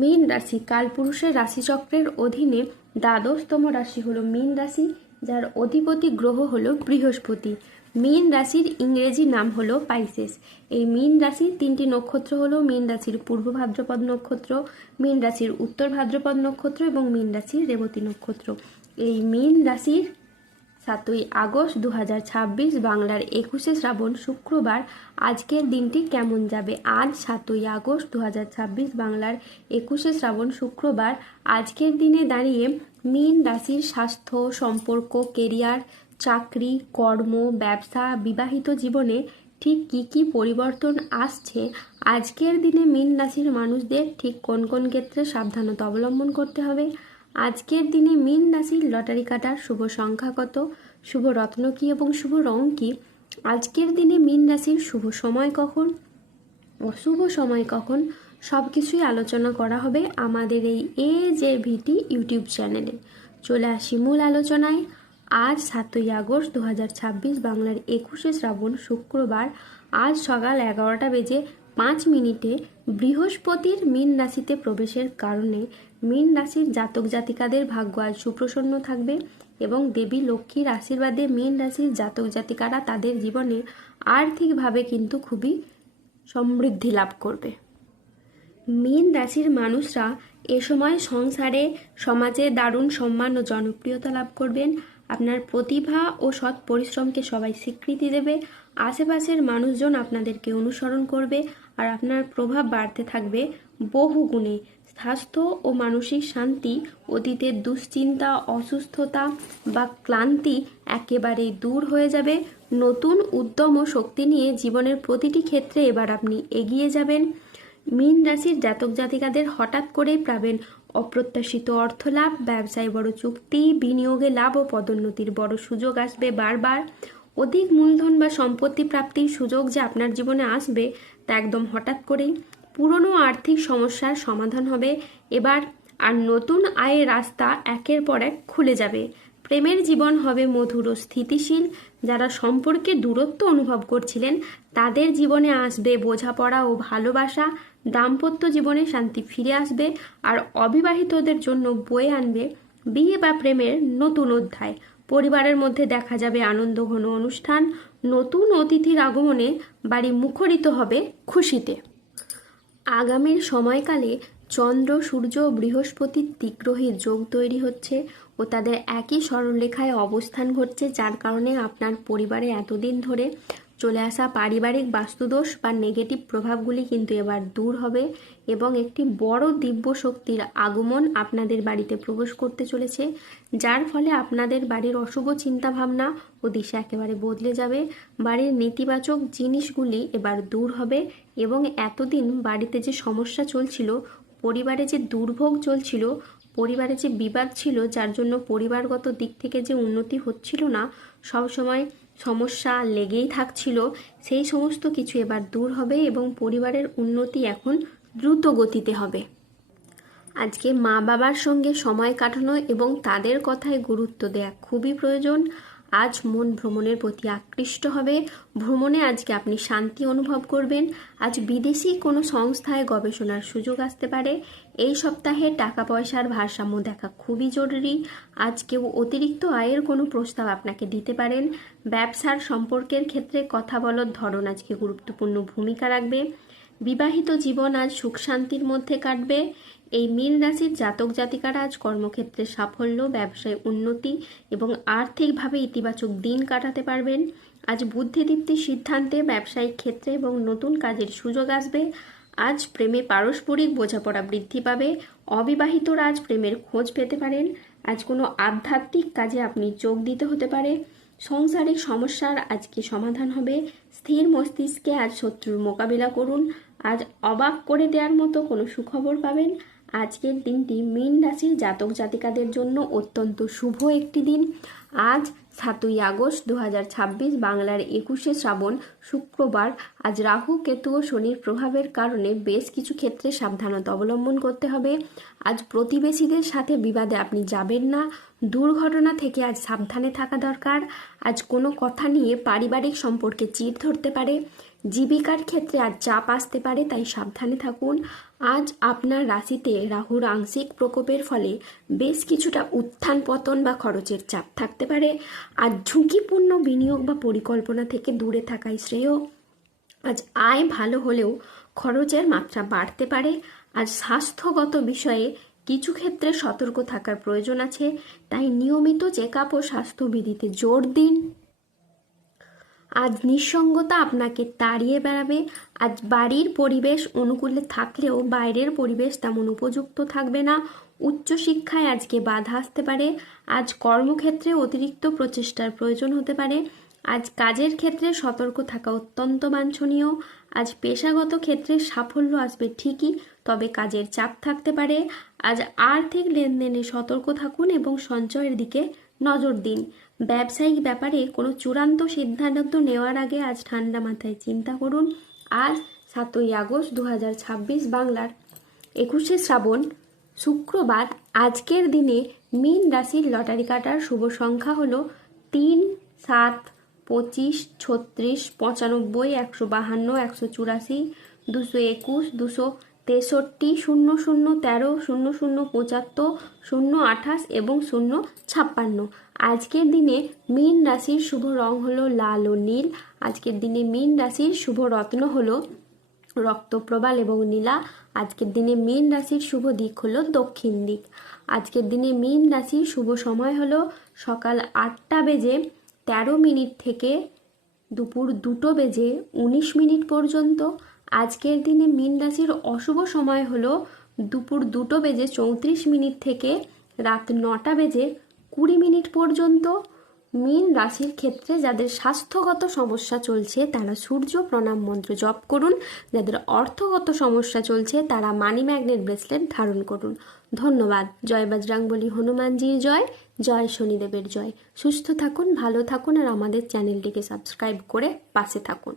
মীন রাশি কালপুরুষের রাশিচক্রের অধীনে দ্বাদশতম রাশি হলো মীন রাশি, যার অধিপতি গ্রহ হলো বৃহস্পতি। মীন রাশির ইংরেজি নাম হলো পাইসেস। এই মীন রাশির তিনটি নক্ষত্র হলো মীন রাশির পূর্ব ভাদ্রপদ নক্ষত্র, মীন রাশির উত্তর ভাদ্রপদ নক্ষত্র এবং মীন রাশির রেবতী নক্ষত্র। এই মীন রাশির 7ই আগস্ট 2026 বাংলার 21শে শ্রাবণ শুক্রবার আজকের দিনটি কেমন যাবে? আজ 7ই আগস্ট 2026 বাংলার 21শে শ্রাবণ শুক্রবার আজকের দিনে দাঁড়িয়ে মীন রাশির স্বাস্থ্য, সম্পর্ক, কেরিয়ার, চাকরি, কর্ম, ব্যবসা, বিবাহিত জীবনে ঠিক কী কী পরিবর্তন আসছে, আজকের দিনে মীন রাশির মানুষদের ঠিক কোন কোন ক্ষেত্রে সাবধানতা অবলম্বন করতে হবে, আজকের দিনে মীন রাশির লটারি কাটার শুভ সংখ্যা কত, শুভ রত্ন কী এবং শুভ রং কী, আজকের দিনে মীন রাশির শুভ সময় কখন, অশুভ সময় কখন, সব কিছুই আলোচনা করা হবে আমাদের এই AJVT ইউটিউব চ্যানেলে। চলে আসি মূল আলোচনায়। আজ 7ই আগস্ট 2026 বাংলার 21শে শ্রাবণ শুক্রবার আজ সকাল 11:05 বৃহস্পতির মীন রাশিতে প্রবেশের কারণে মীন রাশির জাতক জাতিকাদের ভাগ্য আজ সুপ্রসন্ন থাকবে এবং দেবী লক্ষ্মীর আশীর্বাদে মীন রাশির জাতক জাতিকারা তাদের জীবনে আর্থিকভাবে কিন্তু খুবই সমৃদ্ধি লাভ করবে। মীন রাশির মানুষরা এ সময় সংসারে, সমাজে দারুণ সম্মান ও জনপ্রিয়তা লাভ করবেন। আপনার প্রতিভা ও সৎ পরিশ্রমকে সবাই স্বীকৃতি দেবে। আশেপাশের মানুষজন আপনাদেরকে অনুসরণ করবে আর আপনার প্রভাব বাড়তে থাকবে বহু গুণে। স্বাস্থ্য ও মানসিক শান্তি, অতীতের দুশ্চিন্তা, অসুস্থতা বা ক্লান্তি একেবারেই দূর হয়ে যাবে। নতুন উদ্যম ও শক্তি নিয়ে জীবনের প্রতিটি ক্ষেত্রে এবার আপনি এগিয়ে যাবেন। মীন রাশির জাতক জাতিকাদের হঠাৎ করেই পাবেন অপ্রত্যাশিত অর্থ লাভ, ব্যবসায় বড় চুক্তি, বিনিয়োগে লাভ ও পদোন্নতির বড় সুযোগ আসবে বারবার। অধিক মূলধন বা সম্পত্তি প্রাপ্তির সুযোগ যে আপনার জীবনে আসবে তা একদম হঠাৎ করেই। পুরনো আর্থিক সমস্যার সমাধান হবে এবার, আর নতুন আয়ের রাস্তা একের পর এক খুলে যাবে। প্রেমের জীবন হবে মধুর ও স্থিতিশীল। যারা সম্পর্কে দূরত্ব অনুভব করছিলেন তাদের জীবনে আসবে বোঝাপড়া ও ভালোবাসা। দাম্পত্য জীবনে শান্তি ফিরে আসবে আর অবিবাহিতদের জন্য বয়ে আনবে বিয়ে বা প্রেমের নতুন অধ্যায়। পরিবারের মধ্যে দেখা যাবে আনন্দঘন অনুষ্ঠান। নতুন অতিথির আগমনে বাড়ি মুখরিত হবে খুশিতে। আগামীর সময়কালে চন্দ্র, সূর্য ও বৃহস্পতির ত্রিগ্রহীর যোগ তৈরি হচ্ছে ও তাদের একই সরলরেখায় অবস্থান ঘটছে, যার কারণে আপনার পরিবারে এতদিন ধরে চলে আসা পারিবারিক বাস্তুদোষ বা নেগেটিভ প্রভাবগুলি কিন্তু এবার দূর হবে এবং একটি বড় দিব্য শক্তির আগমন আপনাদের বাড়িতে প্রবেশ করতে চলেছে, যার ফলে আপনাদের বাড়ির অশুভ চিন্তাভাবনা ও দিশা একেবারে বদলে যাবে। বাড়ির নেতিবাচক জিনিসগুলি এবার দূর হবে এবং এতদিন বাড়িতে যে সমস্যা চলছিল, পরিবারে যে দুর্ভোগ চলছিল, পরিবারে যে বিবাদ ছিল, যার জন্য পরিবারগত দিক থেকে যে উন্নতি হচ্ছিল না, সবসময় সমস্যা লেগেই থাকছিল, সেই সমস্ত কিছু এবার দূর হবে এবং পরিবারের উন্নতি এখন দ্রুত গতিতে হবে। আজকে মা বাবার সঙ্গে সময় কাটানো এবং তাদের কথায় গুরুত্ব দেওয়া খুবই প্রয়োজন। আজ মন ভ্রমণের প্রতি আকৃষ্ট হবে। ভ্রমণে আজকে আপনি শান্তি অনুভব করবেন। আজ বিদেশি কোনো সংস্থায় গবেষণার সুযোগ আসতে পারে। এই সপ্তাহে টাকা পয়সার ভারসাম্য দেখা খুবই জরুরি। আজ কেউ অতিরিক্ত আয়ের কোনো প্রস্তাব আপনাকে দিতে পারেন। ব্যবসার সম্পর্কের ক্ষেত্রে কথা বলার ধরন আজকে গুরুত্বপূর্ণ ভূমিকা রাখবে। বিবাহিত জীবন আজ সুখ শান্তির মধ্যে কাটবে। এই মীন রাশির জাতক জাতিকারা আজ কর্মক্ষেত্রে সাফল্য, ব্যবসায় উন্নতি এবং আর্থিকভাবে ইতিবাচক দিন কাটাতে পারবেন। আজ বুদ্ধিদীপ্তির সিদ্ধান্তে ব্যবসায়িক ক্ষেত্রে এবং নতুন কাজের সুযোগ আসবে। আজ প্রেমে পারস্পরিক বোঝাপড়া বৃদ্ধি পাবে। অবিবাহিতরা আজ প্রেমের খোঁজ পেতে পারেন। আজ কোনো আধ্যাত্মিক কাজে আপনি যোগ দিতে হতে পারে। সংসারিক সমস্যার আজকে সমাধান হবে। স্থির মস্তিষ্কে আজ শত্রুর মোকাবিলা করুন। আজ অবাক করে দেওয়ার মতো কোনো সুখবর পাবেন। আজকের দিনটি মীন রাশির জাতক জাতিকাদের জন্য অত্যন্ত শুভ একটি দিন। আজ 7ই আগস্ট 2026 বাংলার 21শে শ্রাবণ শুক্রবার আজ রাহু, কেতু ও শনির প্রভাবের কারণে বেশ কিছু ক্ষেত্রে সাবধানতা অবলম্বন করতে হবে। আজ প্রতিবেশীদের সাথে বিবাদে আপনি যাবেন না। দুর্ঘটনা থেকে আজ সাবধানে থাকা দরকার। আজ কোনো কথা নিয়ে পারিবারিক সম্পর্কে চিড় ধরতে পারে। জীবিকার ক্ষেত্রে আজ চাপ আসতে পারে, তাই সাবধানে থাকুন। আজ আপনার রাশিতে রাহুর আংশিক প্রকোপের ফলে বেশ কিছুটা উত্থান পতন বা খরচের চাপ থাকতে পারে। আজ ঝুঁকিপূর্ণ বিনিয়োগ বা পরিকল্পনা থেকে দূরে থাকাই শ্রেয়। আজ আয় ভালো হলেও খরচের মাত্রা বাড়তে পারে। আজ স্বাস্থ্যগত বিষয়ে কিছু ক্ষেত্রে সতর্ক থাকার প্রয়োজন আছে, তাই নিয়মিত চেক আপ ও স্বাস্থ্যবিধিতে জোর দিন। আজ নিঃসঙ্গতা আপনাকে তাড়িয়ে বেড়াবে। আজ বাড়ির পরিবেশ অনুকূলে থাকলেও বাইরের পরিবেশ তেমন উপযুক্ত থাকবে না। উচ্চশিক্ষায় আজকে বাধা আসতে পারে। আজ কর্মক্ষেত্রে অতিরিক্ত প্রচেষ্টার প্রয়োজন হতে পারে। আজ কাজের ক্ষেত্রে সতর্ক থাকা অত্যন্ত বাঞ্ছনীয়। আজ পেশাগত ক্ষেত্রে সাফল্য আসবে ঠিকই, তবে কাজের চাপ থাকতে পারে। আজ আর্থিক লেনদেনে সতর্ক থাকুন এবং সঞ্চয়ের দিকে নজর দিন। ব্যবসায়িক ব্যাপারে কোনো চূড়ান্ত সিদ্ধান্ত নেওয়ার আগে আজ ঠান্ডা মাথায় চিন্তা করুন। আজ 7ই আগস্ট 2026 বাংলার 21শে শ্রাবণ শুক্রবার। আজকের দিনে মীন রাশির লটারি কাটার শুভ সংখ্যা হলো 3, 7, 25, 36, 95, 152, 184, 221, 263, 00, 13, 00, 75, 028 এবং 056। আজকের দিনে মীন রাশির শুভ রং হলো লাল ও নীল। আজকের দিনে মীন রাশির শুভ রত্ন হলো রক্তপ্রবাল এবং নীলা। আজকের দিনে মীন রাশির শুভ দিক হলো দক্ষিণ দিক। আজকের দিনে মীন রাশির শুভ সময় হলো সকাল 8:13 থেকে দুপুর 2:19 পর্যন্ত। আজকের দিনে মীন রাশির অশুভ সময় হলো দুপুর 2:34 থেকে রাত 9:20 পর্যন্ত। মীন রাশির ক্ষেত্রে যাদের স্বাস্থ্যগত সমস্যা চলছে তারা সূর্য প্রণাম মন্ত্র জপ করুন। যাদের অর্থগত সমস্যা চলছে তারা মানি ম্যাগনেট ব্রেসলেট ধারণ করুন। ধন্যবাদ। জয় বজরংবলী হনুমানজির জয়, জয় শনিদেবের জয়। সুস্থ থাকুন, ভালো থাকুন আর আমাদের চ্যানেলটিকে সাবস্ক্রাইব করে পাশে থাকুন।